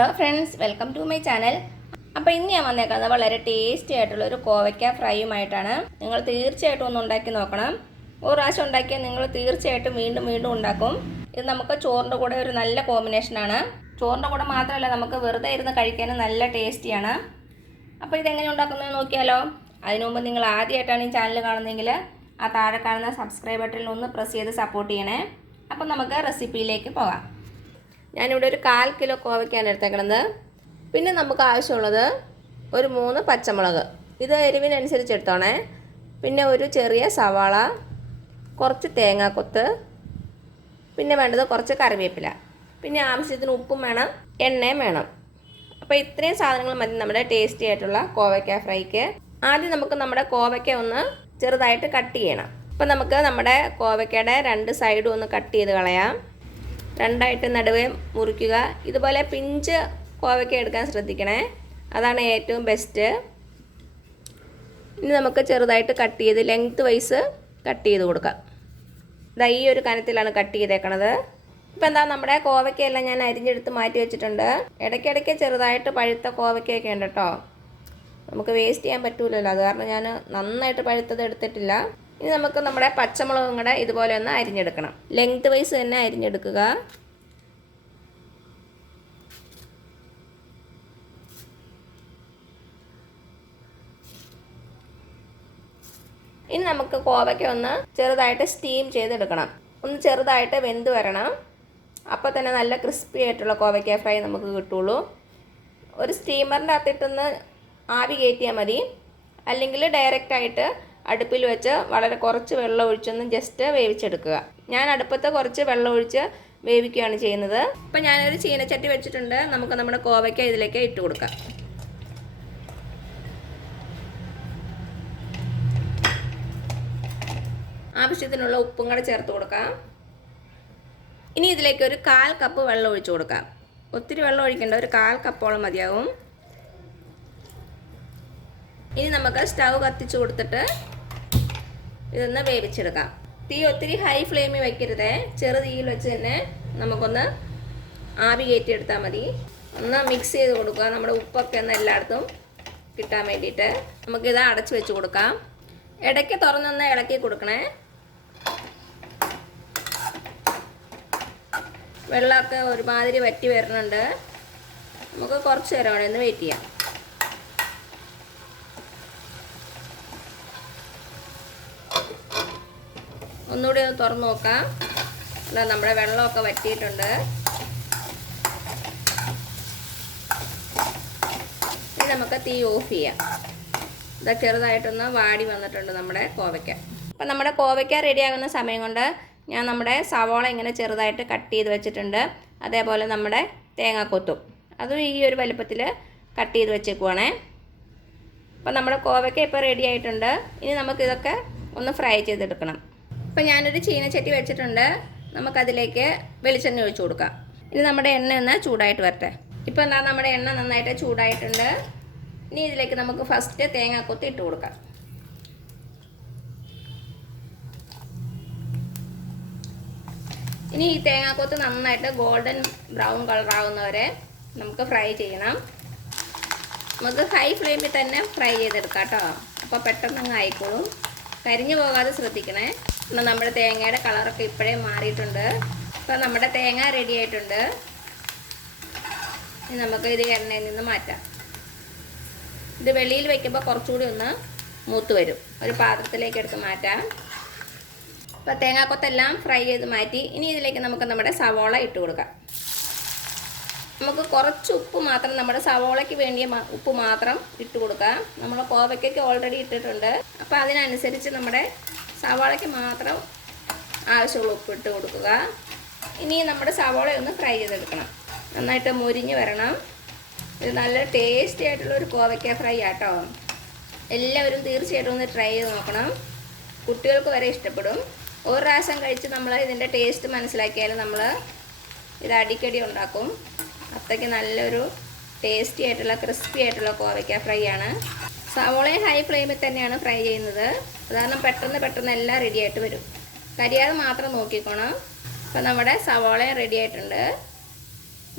Hello friends, welcome to my channel. അപ്പോൾ ഇന്ന് ഞാൻ വന്നേക്കുന്നത് വളരെ ടേസ്റ്റി ആയിട്ടുള്ളൊരു കോവയ്ക്ക ഫ്രൈയുമായിട്ടാണ്. നിങ്ങൾ തീർച്ചയായിട്ടും ഒന്ന് ഉണ്ടാക്കി നോക്കണം. ഒരു പ്രാവശ്യം ഉണ്ടാക്കിയാൽ നിങ്ങൾ തീർച്ചയായിട്ടും വീണ്ടും വീണ്ടും ഉണ്ടാക്കും. ഇത് നമുക്ക് ചോറിൻ്റെ കൂടെ ഒരു നല്ല കോമ്പിനേഷനാണ്. ചോറിൻ്റെ കൂടെ മാത്രമല്ല, നമുക്ക് വെറുതെ ഇരുന്ന് കഴിക്കാനും നല്ല ടേസ്റ്റിയാണ്. അപ്പോൾ ഇതെങ്ങനെ ഉണ്ടാക്കുന്നത് നോക്കിയാലോ. അതിനു മുമ്പ് നിങ്ങൾ ആദ്യമായിട്ടാണ് ഈ ചാനൽ കാണുന്നതെങ്കിൽ ആ താഴെ കാണുന്ന സബ്സ്ക്രൈബ് ബട്ടണിൽ ഒന്ന് പ്രസ് ചെയ്ത് സപ്പോർട്ട് ചെയ്യണേ. അപ്പോൾ നമുക്ക് റെസിപ്പിയിലേക്ക് പോകാം. ഞാനിവിടെ ഒരു 1/4 കിലോ കോവയ്ക്കാണ് എടുത്തേക്കുന്നത്. പിന്നെ നമുക്ക് ആവശ്യമുള്ളത് ഒരു 3 പച്ചമുളക്, ഇത് എരിവിനനുസരിച്ച് എടുത്തോണേ. പിന്നെ ഒരു ചെറിയ സവാള, കുറച്ച് തേങ്ങാക്കൊത്ത്, പിന്നെ വേണ്ടത് കുറച്ച് കറിവേപ്പില, പിന്നെ ആവശ്യത്തിന് ഉപ്പും വേണം, എണ്ണയും വേണം. അപ്പോൾ ഇത്രയും സാധനങ്ങൾ മതി നമ്മുടെ ടേസ്റ്റി ആയിട്ടുള്ള കോവയ്ക്ക ഫ്രൈക്ക്. ആദ്യം നമുക്ക് നമ്മുടെ കോവയ്ക്ക ഒന്ന് ചെറുതായിട്ട് കട്ട് ചെയ്യണം. അപ്പോൾ നമുക്ക് നമ്മുടെ കോവയ്ക്കയുടെ 2 സൈഡും ഒന്ന് കട്ട് ചെയ്ത് കളയാം. 2ആയിട്ട് നടുവേ മുറിക്കുക. ഇതുപോലെ പിഞ്ച് കോവയ്ക്ക എടുക്കാൻ ശ്രദ്ധിക്കണേ, അതാണ് ഏറ്റവും ബെസ്റ്റ്. ഇനി നമുക്ക് ചെറുതായിട്ട് കട്ട് ചെയ്ത് ലെങ്ത് വൈസ് കട്ട് ചെയ്ത് കൊടുക്കാം. ഇതാ ഈ ഒരു കനത്തിലാണ് കട്ട് ചെയ്തേക്കണത്. ഇപ്പം എന്താ, നമ്മുടെ കോവയ്ക്കയെല്ലാം ഞാൻ അരിഞ്ഞെടുത്ത് മാറ്റി വെച്ചിട്ടുണ്ട്. ഇടയ്ക്കിടയ്ക്ക് ചെറുതായിട്ട് പഴുത്ത കോവയ്ക്കയൊക്കെ ഉണ്ട് കേട്ടോ, നമുക്ക് വേസ്റ്റ് ചെയ്യാൻ പറ്റൂലല്ലോ. അത് കാരണം ഞാൻ നന്നായിട്ട് പഴുത്തത് എടുത്തിട്ടില്ല. ഇനി നമുക്ക് നമ്മുടെ പച്ചമുളകും കൂടെ ഇതുപോലെ ഒന്ന് അരിഞ്ഞെടുക്കണം. ലെങ്ത് വൈസ് തന്നെ അരിഞ്ഞെടുക്കുക. ഇനി നമുക്ക് കോവയ്ക്ക ഒന്ന് ചെറുതായിട്ട് സ്റ്റീം ചെയ്തെടുക്കണം. ഒന്ന് ചെറുതായിട്ട് വെന്ത് വരണം. അപ്പോൾ തന്നെ നല്ല ക്രിസ്പി ആയിട്ടുള്ള കോവയ്ക്ക ഫ്രൈ നമുക്ക് കിട്ടുള്ളൂ. ഒരു സ്റ്റീമറിൻ്റെ അകത്തിട്ടൊന്ന് ആവി കയറ്റിയാൽ മതി, അല്ലെങ്കിൽ ഡയറക്റ്റായിട്ട് അടുപ്പിൽ വെച്ച് വളരെ കുറച്ച് വെള്ളം ഒഴിച്ചൊന്ന് ജസ്റ്റ് വേവിച്ചെടുക്കുക. ഞാൻ അടുപ്പത്ത് കുറച്ച് വെള്ളം ഒഴിച്ച് വേവിക്കുകയാണ് ചെയ്യുന്നത്. ഇപ്പം ഞാനൊരു ചീനച്ചട്ടി വെച്ചിട്ടുണ്ട്. നമുക്ക് നമ്മുടെ കോവയ്ക്ക ഇതിലേക്ക് ഇട്ട് കൊടുക്കാം. ആവശ്യത്തിനുള്ള ഉപ്പും കൂടെ ചേർത്ത് കൊടുക്കാം. ഇനി ഇതിലേക്ക് ഒരു 1/4 കപ്പ് വെള്ളം ഒഴിച്ചു കൊടുക്കാം. ഒത്തിരി വെള്ളം ഒഴിക്കേണ്ട, ഒരു 1/4 കപ്പോളം മതിയാവും. ഇനി നമുക്ക് സ്റ്റൗ കത്തിച്ച് കൊടുത്തിട്ട് ഇതൊന്ന് വേവിച്ചെടുക്കാം. തീ ഒത്തിരി ഹൈ ഫ്ലെയിമിൽ വയ്ക്കരുതേ, ചെറു തീയിൽ വെച്ച് തന്നെ നമുക്കൊന്ന് ആവി കയറ്റിയെടുത്താൽ മതി. ഒന്ന് മിക്സ് ചെയ്ത് കൊടുക്കുക, നമ്മുടെ ഉപ്പൊക്കെ ഒന്ന് എല്ലായിടത്തും കിട്ടാൻ വേണ്ടിയിട്ട്. നമുക്കിത് അടച്ച് വെച്ച് കൊടുക്കാം. ഇടയ്ക്ക് തുറന്നൊന്ന് ഇളക്കി കൊടുക്കണേ. വെള്ളമൊക്കെ ഒരുമാതിരി വറ്റി വരുന്നുണ്ട്. നമുക്ക് കുറച്ച് നേരം അവിടെ ഒന്ന് വെയിറ്റ് ചെയ്യാം. ഒന്നുകൂടി ഒന്ന് തുറന്ന് നോക്കാം. അല്ല, നമ്മുടെ വെള്ളമൊക്കെ വറ്റിയിട്ടുണ്ട്. ഇനി നമുക്ക് തീ ഓഫ് ചെയ്യാം. ഇതാ ചെറുതായിട്ടൊന്ന് വാടി വന്നിട്ടുണ്ട് നമ്മുടെ കോവയ്ക്ക. അപ്പം നമ്മുടെ കോവയ്ക്ക റെഡിയാകുന്ന സമയം കൊണ്ട് ഞാൻ നമ്മുടെ സവാള ഇങ്ങനെ ചെറുതായിട്ട് കട്ട് ചെയ്ത് വെച്ചിട്ടുണ്ട്. അതേപോലെ നമ്മുടെ തേങ്ങാക്കൊത്തും അതും ഈ ഒരു വലുപ്പത്തിൽ കട്ട് ചെയ്ത് വെച്ചേക്കുവാണേ. അപ്പം നമ്മുടെ കോവയ്ക്ക ഇപ്പോൾ റെഡി ആയിട്ടുണ്ട്. ഇനി നമുക്കിതൊക്കെ ഒന്ന് ഫ്രൈ ചെയ്തെടുക്കണം. ഇപ്പം ഞാനൊരു ചീനച്ചട്ടി വെച്ചിട്ടുണ്ട്. നമുക്കതിലേക്ക് വെളിച്ചെണ്ണ ഒഴിച്ചു കൊടുക്കാം. ഇനി നമ്മുടെ എണ്ണ ഒന്ന് ചൂടായിട്ട് വരട്ടെ. ഇപ്പോൾ എന്താ, നമ്മുടെ എണ്ണ നന്നായിട്ട് ചൂടായിട്ടുണ്ട്. ഇനി ഇതിലേക്ക് നമുക്ക് ഫസ്റ്റ് തേങ്ങാക്കൊത്ത് ഇട്ട് കൊടുക്കാം. ഇനി ഈ തേങ്ങാക്കൊത്ത് നന്നായിട്ട് ഗോൾഡൻ ബ്രൗൺ കളറാവുന്നവരെ നമുക്ക് ഫ്രൈ ചെയ്യണം. നമുക്ക് ഹൈ ഫ്ലെയിമിൽ തന്നെ ഫ്രൈ ചെയ്തെടുക്കാം കേട്ടോ. അപ്പോൾ പെട്ടെന്ന് അങ്ങ് ആയിക്കോളും. കരിഞ്ഞു പോകാതെ ശ്രദ്ധിക്കണേ. എന്നാൽ നമ്മുടെ തേങ്ങയുടെ കളറൊക്കെ ഇപ്പോഴേ മാറിയിട്ടുണ്ട്. അപ്പോൾ നമ്മുടെ തേങ്ങ റെഡി ആയിട്ടുണ്ട്. ഇനി നമുക്ക് ഇത് എണ്ണയിൽ നിന്ന് മാറ്റാം. ഇത് വെളിയിൽ വയ്ക്കുമ്പോൾ കുറച്ചുകൂടി ഒന്ന് മൂത്ത് വരും. ഒരു പാത്രത്തിലേക്ക് എടുത്ത് മാറ്റാം. അപ്പോൾ തേങ്ങാക്കൊത്തെല്ലാം ഫ്രൈ ചെയ്ത് മാറ്റി. ഇനി ഇതിലേക്ക് നമുക്ക് നമ്മുടെ സവാള ഇട്ട് കൊടുക്കാം. നമുക്ക് കുറച്ച് ഉപ്പ് മാത്രം, നമ്മുടെ സവാളയ്ക്ക് വേണ്ടിയ ഉപ്പ് മാത്രം ഇട്ട് കൊടുക്കാം. നമ്മൾ കോവയ്ക്കൊക്കെ ഓൾറെഡി ഇട്ടിട്ടുണ്ട്. അപ്പോൾ അതിനനുസരിച്ച് നമ്മുടെ സവാളയ്ക്ക് മാത്രം ആവശ്യമുള്ള ഉപ്പ് ഇട്ട് കൊടുക്കുക. ഇനി നമ്മുടെ സവാള ഒന്ന് ഫ്രൈ ചെയ്തെടുക്കണം. നന്നായിട്ട് മുരിഞ്ഞ് വരണം. ഇത് നല്ല ടേസ്റ്റി ആയിട്ടുള്ളൊരു കോവയ്ക്ക ഫ്രൈ ആട്ടോ. എല്ലാവരും തീർച്ചയായിട്ടും ഒന്ന് ട്രൈ ചെയ്ത് നോക്കണം. കുട്ടികൾക്ക് വരെ ഇഷ്ടപ്പെടും. ഒരു പ്രാവശ്യം കഴിച്ച് നമ്മൾ ഇതിൻ്റെ ടേസ്റ്റ് മനസ്സിലാക്കിയാൽ നമ്മൾ ഇത് അടിക്കടി ഉണ്ടാക്കും. അത്രയ്ക്ക് നല്ലൊരു ടേസ്റ്റി ആയിട്ടുള്ള ക്രിസ്പി ആയിട്ടുള്ള കോവയ്ക്ക ഫ്രൈ ആണ്. സവോളയും ഹൈ ഫ്ലെയിമിൽ തന്നെയാണ് ഫ്രൈ ചെയ്യുന്നത്. കാരണം പെട്ടെന്ന് എല്ലാം റെഡി ആയിട്ട് വരും. കരിയാതെ മാത്രം നോക്കിക്കോണം. അപ്പോൾ നമ്മുടെ സവോളയും റെഡി ആയിട്ടുണ്ട്.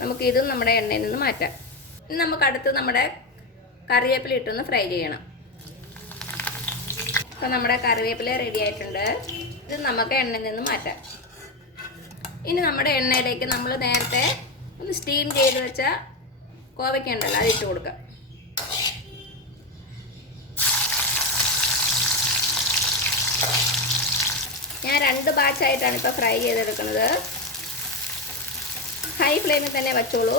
നമുക്കിതും നമ്മുടെ എണ്ണയിൽ നിന്ന് മാറ്റാം. ഇനി നമുക്ക് അടുത്ത് നമ്മുടെ കറിവേപ്പില ഇട്ടൊന്ന് ഫ്രൈ ചെയ്യണം. അപ്പോൾ നമ്മുടെ കറിവേപ്പില റെഡി ആയിട്ടുണ്ട്. ഇത് നമുക്ക് എണ്ണയിൽ നിന്ന് മാറ്റാം. ഇനി നമ്മുടെ എണ്ണയിലേക്ക് നമ്മൾ നേരത്തെ ഒന്ന് സ്റ്റീം ചെയ്ത് വെച്ച കോവയ്ക്ക ഉണ്ടല്ലോ, അതിട്ട് കൊടുക്കാം. ഞാൻ 2 ബാച്ചായിട്ടാണ് ഇപ്പോൾ ഫ്രൈ ചെയ്തെടുക്കുന്നത്. ഹൈ ഫ്ലെയിമിൽ തന്നെ വെച്ചോളൂ,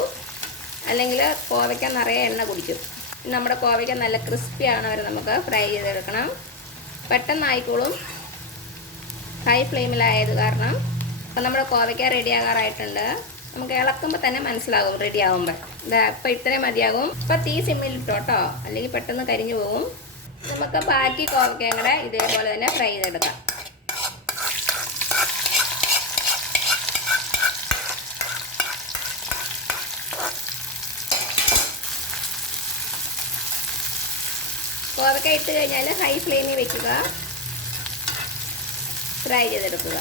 അല്ലെങ്കിൽ കോവയ്ക്ക നിറയെ എണ്ണ കുടിക്കും. നമ്മുടെ കോവയ്ക്ക നല്ല ക്രിസ്പി ആവണ വരെ നമുക്ക് ഫ്രൈ ചെയ്തെടുക്കണം. പെട്ടെന്നായിക്കോളും ഹൈ ഫ്ലെയിമിലായത് കാരണം. അപ്പം നമ്മുടെ കോവയ്ക്ക റെഡി ആകാറായിട്ടുണ്ട്. നമുക്ക് ഇളക്കുമ്പോൾ തന്നെ മനസ്സിലാകും റെഡി ആകുമ്പോൾ. ഇപ്പം ഇത്രയും മതിയാകും. ഇപ്പം തീ സിമ്മിലിട്ടോ കേട്ടോ, അല്ലെങ്കിൽ പെട്ടെന്ന് കരിഞ്ഞു പോകും. നമുക്ക് ബാക്കി കോവയ്ക്കയും കൂടെ ഇതേപോലെ തന്നെ ഫ്രൈ ചെയ്തെടുക്കാം. കോവയ്ക്ക ഇട്ട് കഴിഞ്ഞാൽ ഹൈ ഫ്ലെയിമിൽ വെക്കുക, ഫ്രൈ ചെയ്തെടുക്കുക.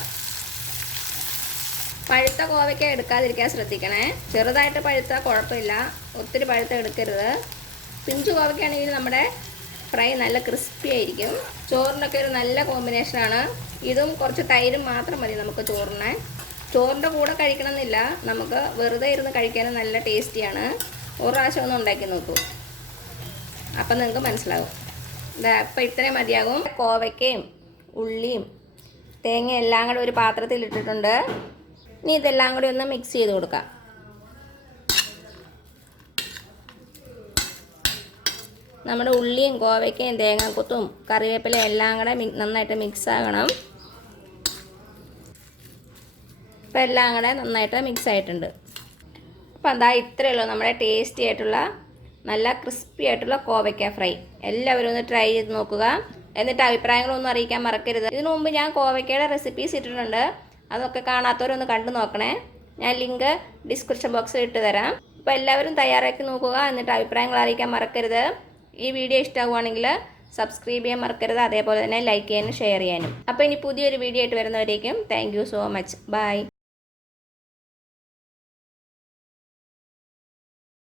പഴുത്ത കോവയ്ക്ക എടുക്കാതിരിക്കാൻ ശ്രദ്ധിക്കണേ. ചെറുതായിട്ട് പഴുത്ത കുഴപ്പമില്ല, ഒത്തിരി പഴുത്ത എടുക്കരുത്. പിഞ്ചു കോവയ്ക്കാണെങ്കിൽ നമ്മുടെ ഫ്രൈ നല്ല ക്രിസ്പി ആയിരിക്കും. ചോറിനൊക്കെ ഒരു നല്ല കോമ്പിനേഷനാണ്. ഇതും കുറച്ച് തൈരും മാത്രം മതി നമുക്ക് ചോറിന്. ചോറിൻ്റെ കൂടെ കഴിക്കണമെന്നില്ല, നമുക്ക് വെറുതെ ഇരുന്ന് കഴിക്കാനും നല്ല ടേസ്റ്റിയാണ്. ഒരു പ്രാവശ്യം ഒന്ന് ഉണ്ടാക്കി നോക്കൂ, അപ്പം നിങ്ങൾക്ക് മനസ്സിലാവും. അപ്പം ഇത്രയും മതിയാകും. കോവയ്ക്കയും ഉള്ളിയും തേങ്ങ എല്ലാം കൂടെ ഒരു പാത്രത്തിൽ ഇട്ടിട്ടുണ്ട്. ഇനി ഇതെല്ലാം കൂടി ഒന്ന് മിക്സ് ചെയ്ത് കൊടുക്കാം. നമ്മുടെ ഉള്ളിയും കോവയ്ക്കയും തേങ്ങാക്കൊത്തും കറിവേപ്പിലയും എല്ലാം കൂടെ നന്നായിട്ട് മിക്സ് ആകണം. അപ്പം എല്ലാം കൂടെ നന്നായിട്ട് മിക്സ് ആയിട്ടുണ്ട്. അപ്പം അതാ ഇത്രയേ ഉള്ളൂ നമ്മുടെ ടേസ്റ്റി ആയിട്ടുള്ള നല്ല ക്രിസ്പി ആയിട്ടുള്ള കോവയ്ക്ക ഫ്രൈ. എല്ലാവരും ഒന്ന് ട്രൈ ചെയ്ത് നോക്കുക, എന്നിട്ട് അഭിപ്രായങ്ങളൊന്നും അറിയിക്കാൻ മറക്കരുത്. ഇതിനു മുമ്പ് ഞാൻ കോവയ്ക്കയുടെ റെസിപ്പീസ് ഇട്ടിട്ടുണ്ട്, അതൊക്കെ കാണാത്തവരൊന്ന് കണ്ടു നോക്കണേ. ഞാൻ ലിങ്ക് ഡിസ്ക്രിപ്ഷൻ ബോക്സിൽ ഇട്ട് തരാം. അപ്പോൾ എല്ലാവരും തയ്യാറാക്കി നോക്കുക, എന്നിട്ട് അഭിപ്രായങ്ങൾ അറിയിക്കാൻ മറക്കരുത്. ഈ വീഡിയോ ഇഷ്ടമാവുകയാണെങ്കിൽ സബ്സ്ക്രൈബ് ചെയ്യാൻ മറക്കരുത്, അതേപോലെ തന്നെ ലൈക്ക് ചെയ്യാനും ഷെയർ ചെയ്യാനും. അപ്പോൾ ഇനി പുതിയൊരു വീഡിയോ ആയിട്ട് വരുന്നവരേക്കും thank you so much. By.